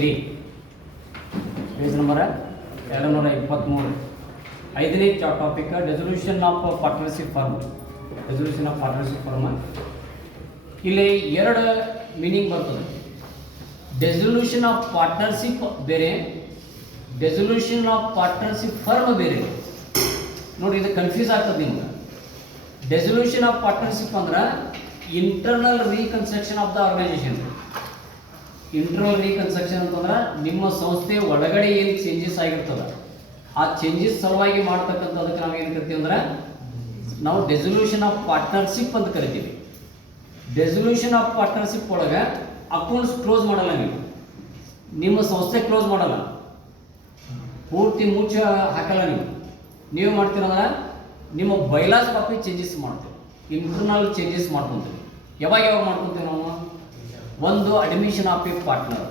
223, page number 223. ಐದನೇ topic resolution of partnership firm. Resolution of partnership firm ಇಲ್ಲಿ ಎರಡು meaning ಬರ್ತದೆ. ಡೆಸೊಲ್ಯೂಷನ್ ಆಫ್ ಪಾರ್ಟ್ನರ್ಶಿಪ್ ಬೇರೆ, ಡೆಸೊಲ್ಯೂಷನ್ ಆಫ್ ಪಾರ್ಟ್ನರ್ಶಿಪ್ ಫರ್ಮ್ ಬೇರೆ. ನೋಡಿ, ಇದು ಕನ್ಫ್ಯೂಸ್ ಆಗ್ತದೆ ನಿಮ್ಗೆ. ಡೆಸೊಲ್ಯೂಷನ್ ಆಫ್ ಪಾರ್ಟ್ನರ್ಶಿಪ್ ಅಂದ್ರೆ internal reconstruction of the organisation. Internal reconstruction ಅಂತಂದ್ರೆ ನಿಮ್ಮ ಸಂಸ್ಥೆ ಒಳಗಡೆ ಏನು ಚೇಂಜಸ್ ಆಗಿರ್ತದೆ ಆ ಚೇಂಜಸ್ ಸಲುವಾಗಿ ಮಾಡ್ತಕ್ಕಂಥದಕ್ಕೆ ನಾವು ಏನು ಕರಿತೀವಿ ಅಂದ್ರೆ ನಾವು ಡೆಸೊಲ್ಯೂಷನ್ ಆಫ್ ಪಾರ್ಟ್ನರ್ಶಿಪ್ ಅಂತ ಕರಿತೀವಿ. ಡೆಸೊಲ್ಯೂಷನ್ ಆಫ್ ಪಾರ್ಟ್ನರ್ಶಿಪ್ ಒಳಗೆ ಅಕೌಂಟ್ಸ್ ಕ್ಲೋಸ್ ಮಾಡಲ್ಲ, ನಿಮ್ಮ ಸಂಸ್ಥೆ ಕ್ಲೋಸ್ ಮಾಡಲ್ಲ, ಪೂರ್ತಿ ಮುಚ್ಚ ಹಾಕಲ್ಲ. ನೀವು ಮಾಡ್ತೀರಂದ್ರೆ ನಿಮ್ಮ ಬೈಲಾಸ್ ಕಾಪಿ ಚೇಂಜಸ್ ಮಾಡ್ತೀವಿ, ಇಂಟರ್ನಲ್ ಚೇಂಜಸ್ ಮಾಡ್ಕೊತೀವಿ. ಯಾವಾಗ ಮಾಡ್ಕೊತೀವಿ ನಾವು? ಒಂದು ಅಡ್ಮಿಷನ್ ಆಫ್ ಎ ಪಾರ್ಟ್ನರ್.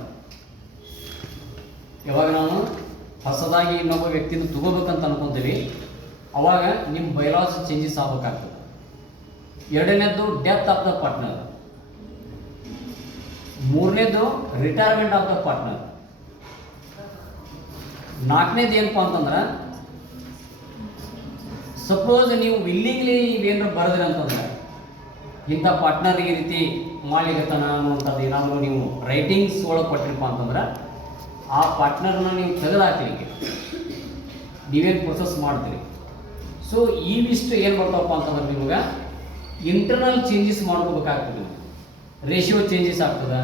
ಯಾವಾಗ ನಾವು ಹೊಸದಾಗಿ ಇನ್ನೊಬ್ಬ ವ್ಯಕ್ತಿನ ತಗೋಬೇಕಂತ ಅನ್ಕೊತೀವಿ ಅವಾಗ ನಿಮ್ಮ ಬೈಲಾಸ್ ಚೇಂಜಸ್ ಆಗಬೇಕಾಗ್ತದೆ. ಎರಡನೇದು ಡೆತ್ ಆಫ್ ದ ಪಾರ್ಟ್ನರ್. ಮೂರನೇದು ರಿಟೈರ್ಮೆಂಟ್ ಆಫ್ ದ ಪಾರ್ಟ್ನರ್. ನಾಲ್ಕನೇದು ಏನಪ್ಪ ಅಂತಂದ್ರೆ ಸಪೋಸ್ ನೀವು ವಿಲ್ಲಿಂಗ್ಲಿ ಇವೇನಾರು ಬರೆದ್ರಿ ಅಂತಂದ್ರೆ ಇಂಥ ಪಾರ್ಟ್ನರ್ ಈ ರೀತಿ ಮಾಡ್ಲಿಕ್ಕತ್ತಾನ ಅನ್ನುವಂಥದ್ದು ಏನಾದರೂ ನೀವು ರೈಟಿಂಗ್ಸ್ ಒಳಗೆ ಕೊಟ್ಟಿರಪ್ಪ ಅಂತಂದ್ರೆ ಆ ಪಾರ್ಟ್ನರ್ನ ನೀವು ತೆಗೆದುಹಾಕ್ಲಿಕ್ಕೆ ನೀವೇನು ಪ್ರೊಸೆಸ್ ಮಾಡ್ತೀರಿ. ಸೊ ಇವಿಷ್ಟು ಏನು ಬರ್ತಾವಪ್ಪ ಅಂತಂದ್ರೆ ನಿಮ್ಗೆ ಇಂಟರ್ನಲ್ ಚೇಂಜಸ್ ಮಾಡ್ಕೋಬೇಕಾಗ್ತದೆ. ರೇಷಿಯೋ ಚೇಂಜಸ್ ಆಗ್ತದೆ.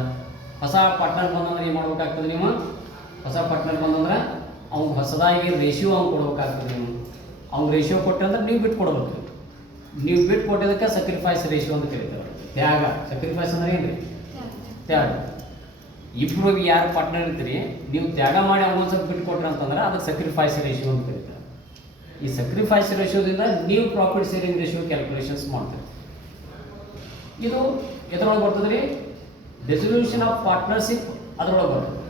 ಹೊಸ ಪಾರ್ಟ್ನರ್ ಬಂದಂದ್ರೆ ಏನು ಮಾಡ್ಬೇಕಾಗ್ತದೆ? ನೀವು ಹೊಸ ಪಾರ್ಟ್ನರ್ ಬಂದಂದ್ರೆ ಅವ್ನು ಹೊಸದಾಗಿ ರೇಷಿಯೋ ಅವ್ನು ಕೊಡ್ಬೇಕಾಗ್ತದೆ. ನೀವು ಅವ್ನು ರೇಷಿಯೋ ಕೊಟ್ಟೆ ಅಂದ್ರೆ ನೀವು ಬಿಟ್ಟು ಕೊಡ್ಬೇಕು. ನೀವು ಬಿಟ್ಟು ಕೊಟ್ಟಿದ್ದಕ್ಕೆ ಸಕ್ರಿಫೈಸ್ ರೇಷಿಯೋ ಅಂತ ಕರೀತಾರೆ. ತ್ಯಾಗ. ಸಕ್ರಿಫೈಸ್ ಅಂದ್ರೆ ಏನು ರೀ? ತ್ಯಾಗ. ಇಬ್ಬರು ಯಾರು ಪಾರ್ಟ್ನರ್ ಇರ್ತೀರಿ ನೀವು ತ್ಯಾಗ ಮಾಡಿ ಅವನೊಂದು ಸ್ವಲ್ಪ ಬಿಟ್ಟು ಕೊಟ್ರಿ ಅಂತಂದ್ರೆ ಅದಕ್ಕೆ ಸಕ್ರಿಫೈಸ್ ರೇಷಿಯೋ ಅಂತ ಕರೀತಾರೆ. ಈ ಸಕ್ರಿಫೈಸ್ ರೇಷಿಯೋದಿಂದ ನೀವು ಪ್ರಾಫಿಟ್ ಶೇರಿಂಗ್ ರೇಷಿಯೋ ಕ್ಯಾಲ್ಕುಲೇಷನ್ಸ್ ಮಾಡ್ತೀರಿ. ಇದು ಎದ್ರೊಳಗೆ ಬರ್ತದೆ ರೀ? ಡೆಸೊಲ್ಯೂಷನ್ ಆಫ್ ಪಾರ್ಟ್ನರ್ಶಿಪ್ ಅದರೊಳಗೆ ಬರ್ತದೆ.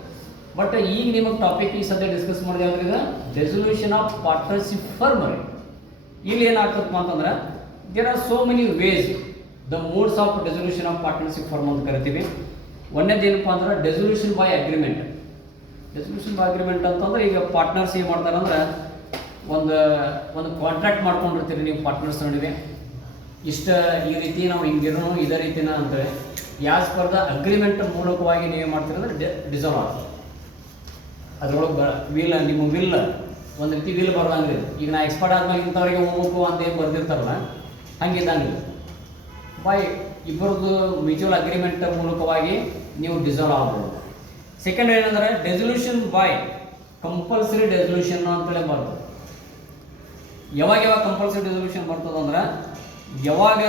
ಬಟ್ ಈಗ ನಿಮಗೆ ಟಾಪಿಕ್ ಈ ಸದ್ಯ ಡಿಸ್ಕಸ್ ಮಾಡಿದೆ ಅಂದ್ರೆ ಇದು ಡೆಸೊಲ್ಯೂಷನ್ ಆಫ್ ಪಾರ್ಟ್ನರ್ಶಿಪ್ ಫರ್ಮ್ ರೀ. ಇಲ್ಲಿ ಏನಾಗ್ತದಪ್ಪ ಅಂತಂದ್ರೆ there are so many ways the modes of dissolution of partnership firm ಅಂತ ಕರಿತೀವಿ. ಒಂದೇದು ಏನಪ್ಪ ಅಂದ್ರೆ dissolution by agreement. Dissolution by agreement ಅಂತಂದ್ರೆ ಈಗ ಪಾರ್ಟ್ನರ್ಸ್ ಏನು ಮಾಡ್ತಾರೆ ಅಂದ್ರೆ ಒಂದು ಕಾಂಟ್ರಾಕ್ಟ್ ಮಾಡ್ಕೊಂಡಿರ್ತೀರಿ ನೀವು ಪಾರ್ಟ್ನರ್ಸ್ ನಡುವೆ. ಇಷ್ಟ ಈ ರೀತಿ ನಾವು ಹಿಂಗಿರೋನು ಇದೇ ರೀತಿನ ಅಂತೇಳಿ ಯಾಸ್ ಪರ್ ದ ಅಗ್ರಿಮೆಂಟ್ ಮೂಲಕವಾಗಿ ನೀವು ಮಾಡ್ತೀರಿ ಅಂದ್ರೆ ಡಿಸಾಲ್ವ್ ಆಗ್ತದೆ. ಅದ್ರೊಳಗೆ ನಿಮ್ಮ ವಿಲ್ ಒಂದು ರೀತಿ ವಿಲ್ ಬರ್ದಂಗೆ. ಈಗ ನಾ ಎಕ್ಸ್ಪರ್ಟ್ ಆದ್ಮೇಲೆ ಇಂಥವ್ರಿಗೆ ಹೋಗ್ಬೇಕು ಅಂತ ಏನು ಬರ್ದಿರ್ತಾರಲ್ಲ ಹಂಗಿದ್ದಂಗೆ ಬೈ ಇಬ್ಬರದ್ದು ಮ್ಯೂಚುವಲ್ ಅಗ್ರಿಮೆಂಟ್ ಮೂಲಕವಾಗಿ ನೀವು ಡಿಸಾಲ್ವ್ ಆಗ್ಬೋದು. ಸೆಕೆಂಡ್ ಏನಂದ್ರೆ ಡೆಸೊಲ್ಯೂಷನ್ ಬೈ ಕಂಪಲ್ಸರಿ ಡೆಸೊಲ್ಯೂಷನ್ ಅಂತೇಳಿ ಬರ್ತದೆ. ಯಾವಾಗ ಕಂಪಲ್ಸರಿ ಡೆಸೊಲ್ಯೂಷನ್ ಬರ್ತದಂದ್ರೆ ಯಾವಾಗ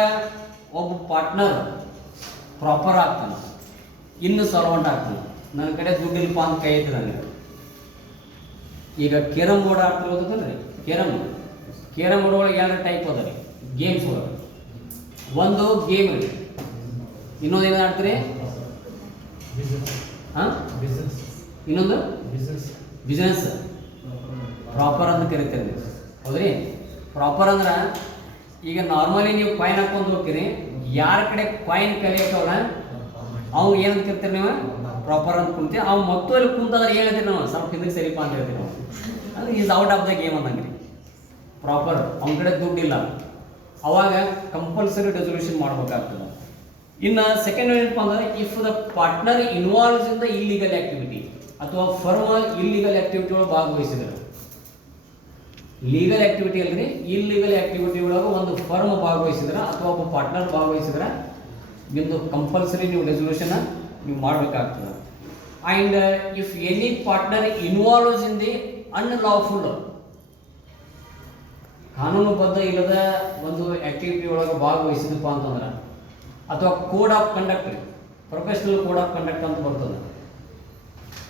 ಒಬ್ಬ ಪಾರ್ಟ್ನರ್ ಪ್ರಾಪರ್ ಆಗ್ತಾನೆ, ಇನ್ನು ಸರ್ವೆಂಟ್ ಆಗ್ತಾನೆ. ನನ್ನ ಕಡೆ ದುಡ್ಡಿಲ್ಪ ಅಂತ ಕೈ ಐತೆ ನನಗೆ. ಈಗ ಕೇರಮ್ ಬೋರ್ಡ್ ಆಡ್ತಿರೋದಲ್ರಿ, ಕೇರಮ್ ಬೋರ್ಡ್ ಒಳಗೆ ಎರಡು ಟೈಪ್ ಅದ ರೀ ಗೇಮ್ಸ್ ಒಳಗೆ. ಒಂದು ಗೇಮ್ ರೀ, ಇನ್ನೊಂದು ಏನು ಆಡ್ತೀರಿ? ಇನ್ನೊಂದು ಬಿಸ್ನೆಸ್ ಪ್ರಾಪರ್ ಅಂತ ಕರಿತೀರಿ. ಹೌದ್ರಿ? ಪ್ರಾಪರ್ ಅಂದ್ರೆ ಈಗ ನಾರ್ಮಲಿ ನೀವು ಕಾಯಿನ್ ಹಾಕೊಂಡು ಹೋಗ್ತೀರಿ, ಯಾರ ಕಡೆ ಕಾಯಿನ್ ಕಲಿಯಕ್ಕವಲ್ಲ ಅವ್ನು ಏನಂತ ಕರಿತೀರಿ ನೀವು? ಪ್ರಾಪರ್ ಅಂತ ಕುಂತೀವಿ. ಅವ್ನು ಮತ್ತು ಅಲ್ಲಿ ಕುಂತಂದ್ರೆ ಏನು ಹೇಳ್ತೀರಿ ನಾವು? ಸ್ವಲ್ಪ ಹಿಂದಕ್ಕೆ ಸರಿಪ ಅಂತ ಹೇಳ್ತೀವಿ ನಾವು. ಅಂದ್ರೆ is out of the game ಅನ್ನಂಗೆ ರೀ. ಪ್ರಾಪರ್ ಅವನ ಕಡೆ ದುಡ್ಡಿಲ್ಲ, ಅವಾಗ ಕಂಪಲ್ಸರಿ ಡೆಸೊಲ್ಯೂಷನ್ ಮಾಡ್ಬೇಕಾಗ್ತದೆ. ಇನ್ನು ಸೆಕೆಂಡ್ ಏನಪ್ಪ ಅಂದ್ರೆ if the partner involves in the illegal activity ಅಥವಾ ಫರ್ಮ್ ಇಲ್ಲಿಗಲ್ ಆಕ್ಟಿವಿಟಿ ಒಳಗೆ ಭಾಗವಹಿಸಿದ್ರೆ, ಲೀಗಲ್ ಆಕ್ಟಿವಿಟಿ ಅಲ್ರಿ, ಇಲ್ಲಿಗಲ್ ಆಕ್ಟಿವಿಟಿ ಒಳಗೆ ಒಂದು ಫರ್ಮ್ ಭಾಗವಹಿಸಿದ್ರೆ ಅಥವಾ ಒಬ್ಬ ಪಾರ್ಟ್ನರ್ ಭಾಗವಹಿಸಿದ್ರೆ ನಿಮ್ಮದು ಕಂಪಲ್ಸರಿ ನೀವು ರೆಸೊಲ್ಯೂಷನ್ ನೀವು ಮಾಡಬೇಕಾಗ್ತದೆ. And if any partner involves in the unlawful, ಕಾನೂನುಬದ್ಧ ಇಲ್ಲದ ಒಂದು ಆಕ್ಟಿವಿಟಿ ಒಳಗೆ ಭಾಗವಹಿಸಿದಪ್ಪ ಅಂತಂದ್ರೆ, ಅಥವಾ code of conduct, professional code of conduct ಅಂತ ಬರ್ತದೆ.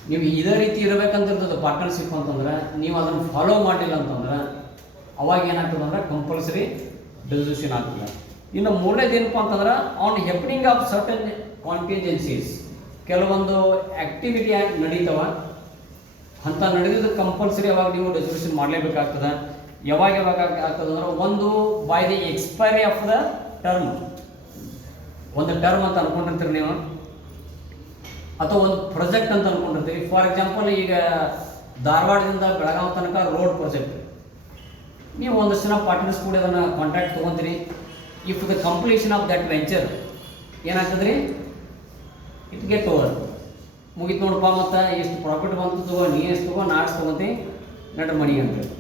ನೀವು ಇದೇ ರೀತಿ ಇರಬೇಕಂತ ಇರ್ತದೆ ಪಾರ್ಟ್ನರ್ಶಿಪ್ ಅಂತಂದ್ರೆ, ನೀವು ಅದನ್ನು ಫಾಲೋ ಮಾಡಿಲ್ಲ ಅಂತಂದ್ರೆ ಅವಾಗ ಏನಾಗ್ತದೆ ಅಂದ್ರೆ ಕಂಪಲ್ಸರಿ ಡೆಸೊಲ್ಯೂಷನ್ ಆಗ್ತದೆ. ಇನ್ನು ಮೂರನೇದು ಏನಪ್ಪ ಅಂತಂದ್ರೆ ಆನ್ ಹೆಪ್ನಿಂಗ್ ಆಫ್ ಸರ್ಟನ್ ಕಾಂಟಿಂಜೆನ್ಸೀಸ್, ಕೆಲವೊಂದು ಆಕ್ಟಿವಿಟಿ ನಡೀತವ, ಅಂತ ನಡೆದಿದ್ದು ಕಂಪಲ್ಸರಿ ಅವಾಗ ನೀವು ಡೆಸೊಲ್ಯೂಷನ್ ಮಾಡಲೇಬೇಕಾಗ್ತದೆ. ಯಾವಾಗ ಆಗ್ತದೆ ಅಂದ್ರೆ ಒಂದು by the expiry of the term. ಒಂದು ಟರ್ಮ್ ಅಂತ ಅನ್ಕೊಂಡಿರ್ತೀರಿ ನೀವು, ಅಥವಾ ಒಂದು ಪ್ರಾಜೆಕ್ಟ್ ಅಂತ ಅನ್ಕೊಂಡಿರ್ತೀವಿ. ಫಾರ್ ಎಕ್ಸಾಂಪಲ್ ಈಗ ಧಾರವಾಡದಿಂದ ಬೆಳಗಾವಿ ತನಕ ರೋಡ್ ಪ್ರಾಜೆಕ್ಟ್, ನೀವು ಒಂದಷ್ಟು ಜನ ಪಾರ್ಟ್ನರ್ಸ್ ಕೂಡ ಅದನ್ನು ಕಾಂಟ್ರಾಕ್ಟ್ ತೊಗೊತೀರಿ. If the completion of that venture ಏನಾಗ್ತದೆ ರೀ, ಇಟ್ ಗೆಟ್ ಓವರ್, ಮುಗಿತು ನೋಡಪ್ಪ, ಮತ್ತು ಎಷ್ಟು ಪ್ರಾಫಿಟ್ ಬಂತು ತಗೋ, ನೀ ಎಷ್ಟು ತಗೋ, ನಾ ಎಷ್ಟು ತೊಗೊತಿ, ನಡ್ರ ಮನಿ ಅಂತೇಳಿ.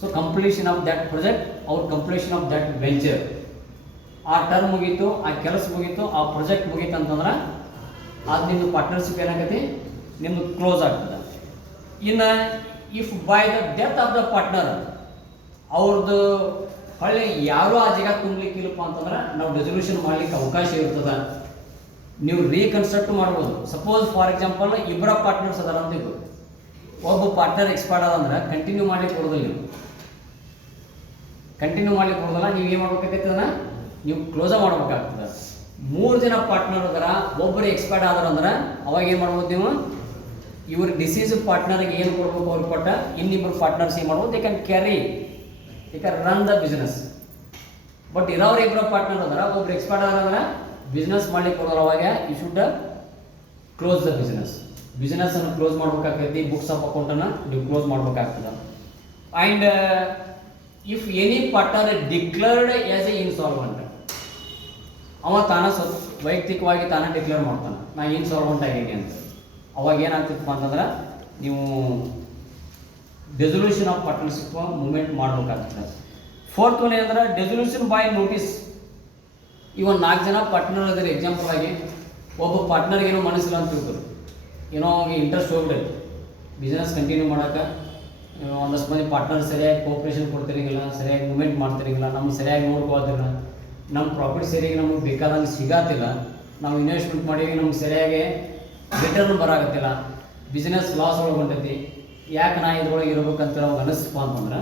So completion of that project ಅವ್ರ ಕಂಪ್ಲೀಷನ್ ಆಫ್ ದ್ಯಾಟ್ ವೆಂಚರ್, ಆ ಟರ್ಮ್ ಮುಗೀತು, ಆ ಕೆಲಸ ಮುಗೀತು, ಆ ಪ್ರಾಜೆಕ್ಟ್ ಮುಗೀತು ಅಂತಂದ್ರೆ ಅದು ನಿಮ್ಮದು ಪಾರ್ಟ್ನರ್ಶಿಪ್ ಏನಾಗೈತಿ, ನಿಮ್ಮದು ಕ್ಲೋಸ್ ಆಗ್ತದೆ. ಇನ್ನು if by the death of the partner, ಅವ್ರದ್ದು ಹೊಳ್ಳಿ ಯಾರೂ ಆ ಜಾಗ ತುಂಬಲಿಕ್ಕಿಲ್ಲಪ್ಪ ಅಂತಂದ್ರೆ ನಾವು ರೆಸೊಲ್ಯೂಷನ್ ಮಾಡ್ಲಿಕ್ಕೆ ಅವಕಾಶ ಇರ್ತದೆ, ನೀವು ರೀಕನ್ಸ್ಟ್ರಕ್ಟ್ ಮಾಡ್ಬೋದು. ಸಪೋಸ್ ಫಾರ್ ಎಕ್ಸಾಂಪಲ್ ಇಬ್ಬರ ಪಾರ್ಟ್ನರ್ಸ್ ಅದಾರ ಅಂತ ಇದ್ದು, ಒಬ್ಬ ಪಾರ್ಟ್ನರ್ ಎಕ್ಸ್ಪೈರ್ಡ್ ಆದಂದ್ರೆ ಕಂಟಿನ್ಯೂ ಮಾಡ್ಲಿಕ್ಕೆ ಕೊಡೋದಿಲ್ಲ, ನೀವು ಕಂಟಿನ್ಯೂ ಮಾಡ್ಲಿಕ್ಕೆ ಕೊಡೋದಲ್ಲ, ನೀವು ಏನು ಮಾಡ್ಬೇಕಾಗೈತೆ ಅದನ್ನು ನೀವು ಕ್ಲೋಸ ಮಾಡ್ಬೇಕಾಗ್ತದೆ. 3 ಜನ ಪಾರ್ಟ್ನರ್ ಅದರ, ಒಬ್ಬರು ಎಕ್ಸ್ಪೈರ್ಡ್ ಆದ್ರೆ ಅಂದ್ರೆ ಅವಾಗ ಏನು ಮಾಡ್ಬೋದು ನೀವು, ಇವ್ರ ಡಿಸೀಸ್ ಪಾರ್ಟ್ನರ್ಗೆ ಏನು ಕೊಡ್ಬೇಕು ಅವ್ರಿಗೆ ಕೊಟ್ಟ, ಇನ್ನಿಬ್ಬರು ಪಾರ್ಟ್ನರ್ಸ್ ಏನು ಮಾಡ್ಬೋದು, they can carry, they can run the business. But ಇರೋರು ಇಬ್ಬರ ಪಾರ್ಟ್ನರ್ ಅದರ, ಒಬ್ರು ಎಕ್ಸ್ಪೈರ್ಡ್ ಆದ್ರೆ ಬಿಸ್ನೆಸ್ ಮಾಡ್ಲಿಕ್ಕೆ ಕೊಡೋಲ್ಲ, ಅವಾಗ ಯು ಶುಡ್ ಕ್ಲೋಸ್ ದ ಬಿಸ್ನೆಸ್ಸನ್ನು ಕ್ಲೋಸ್ ಮಾಡ್ಬೇಕಾಗ್ತೈತಿ, ಬುಕ್ಸ್ ಆಫ್ ಅಕೌಂಟನ್ನು ನೀವು ಕ್ಲೋಸ್ ಮಾಡ್ಬೇಕಾಗ್ತದೆ. And if any partner declared as a insolvent, ಅವ ವೈಯಕ್ತಿಕವಾಗಿ ತಾನೇ ಡಿಕ್ಲೇರ್ ಮಾಡ್ತಾನೆ, ನಾ ಇನ್ಸಾಲ್ವೆಂಟ್ ಆಗೀನಿ ಅಂತ, ಅವಾಗ ಏನಾಗ್ತಿತ್ತಪ್ಪ ಅಂತಂದ್ರೆ ನೀವು ಡೆಸೊಲ್ಯೂಷನ್ ಆಫ್ ಪಾರ್ಟ್ನರ್ಶಿಪ್ ಮೂವ್ಮೆಂಟ್ ಮಾಡಬೇಕಾಗ್ತದೆ. 4th ಒನ್ ಏನಂದ್ರೆ ಡೆಸೊಲ್ಯೂಷನ್ ಬೈ ನೋಟಿಸ್. ಇವನ್ 4 ಜನ ಪಾರ್ಟ್ನರ್ ಅದ್ರ, ಎಕ್ಸಾಂಪಲ್ ಆಗಿ ಒಬ್ಬ ಪಾರ್ಟ್ನರ್ಗೆ ಏನೋ ಮನಸ್ಸಿಲ್ಲ ಅಂತ ತಿಳ್ಕೊರು, ಏನೋ ಇಂಟ್ರೆಸ್ಟ್ ಹೋಗ್ಬಿಡೈತೆ ಬಿಸ್ನೆಸ್ ಕಂಟಿನ್ಯೂ ಮಾಡೋಕೆ, ಒಂದಷ್ಟು ಮಂದಿ ಪಾರ್ಟ್ನರ್ ಸರಿಯಾಗಿ ಕೋಪ್ರೇಷನ್ ಕೊಡ್ತಿರಂಗಿಲ್ಲ, ಸರಿಯಾಗಿ ಮೂವ್ಮೆಂಟ್ ಮಾಡ್ತಿರಂಗಿಲ್ಲ, ನಮ್ಗೆ ಸರಿಯಾಗಿ ನೋಡ್ಕೊಳ್ತಿಲ್ಲ, ನಮ್ಮ ಪ್ರಾಫಿಟ್ ಸರಿಯಾಗಿ ನಮಗೆ ಬೇಕಾದಂಗೆ ಸಿಗತ್ತಿಲ್ಲ, ನಾವು ಇನ್ವೆಸ್ಟ್ಮೆಂಟ್ ಮಾಡೀವಿ ನಮ್ಗೆ ಸರಿಯಾಗಿ ರಿಟರ್ನ್ ಬರಾಗತ್ತಿಲ್ಲ, ಬಿಸ್ನೆಸ್ ಲಾಸ್ ಒಳಗೆ ಹೊಂಟೈತಿ, ಯಾಕೆ ನಾ ಇದ್ರೊಳಗೆ ಇರ್ಬೇಕಂತೇಳಿ ಅವಾಗ ಅನಿಸ್ತಪ್ಪ ಅಂತಂದ್ರೆ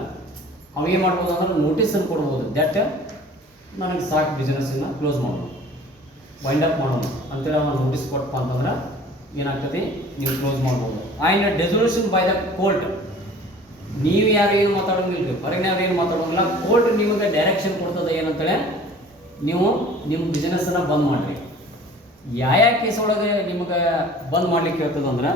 ಅವು ಏನು ಮಾಡ್ಬೋದು ಅಂದ್ರೆ ನೋಟಿಸನ್ನು ಕೊಡ್ಬೋದು, ದ್ಯಾಟ್ ನನಗೆ ಸಾಕು ಬಿಸ್ನೆಸ್ಸನ್ನು ಕ್ಲೋಸ್ ಮಾಡೋಣ, ವೈಂಡ್ ಅಪ್ ಮಾಡೋಣ ಅಂತೇಳಿ ಅವ್ನು ನೋಟಿಸ್ ಕೊಟ್ಟಪ್ಪ ಅಂತಂದ್ರೆ ಏನಾಗ್ತದೆ, ನೀವು ಕ್ಲೋಸ್ ಮಾಡ್ಬೋದು. And dissolution by the court, ನೀವು ಯಾರು ಏನು ಮಾತಾಡೋಂಗಿಲ್ಲ ರೀ, ಹೊರಗಿನ ಯಾರು ಏನು ಮಾತಾಡೋಂಗಿಲ್ಲ, ಕೋರ್ಟ್ ನಿಮಗೆ ಡೈರೆಕ್ಷನ್ ಕೊಡ್ತದೆ ಏನಂತೇಳಿ ನೀವು ನಿಮ್ಮ ಬಿಸ್ನೆಸ್ಸನ್ನು ಬಂದ್ ಮಾಡಿರಿ. ಯಾವ ಕೇಸ್ ಒಳಗೆ ನಿಮಗೆ ಬಂದ್ ಮಾಡ್ಲಿಕ್ಕೆ ಹೇಳ್ತದೆ ಅಂದ್ರೆ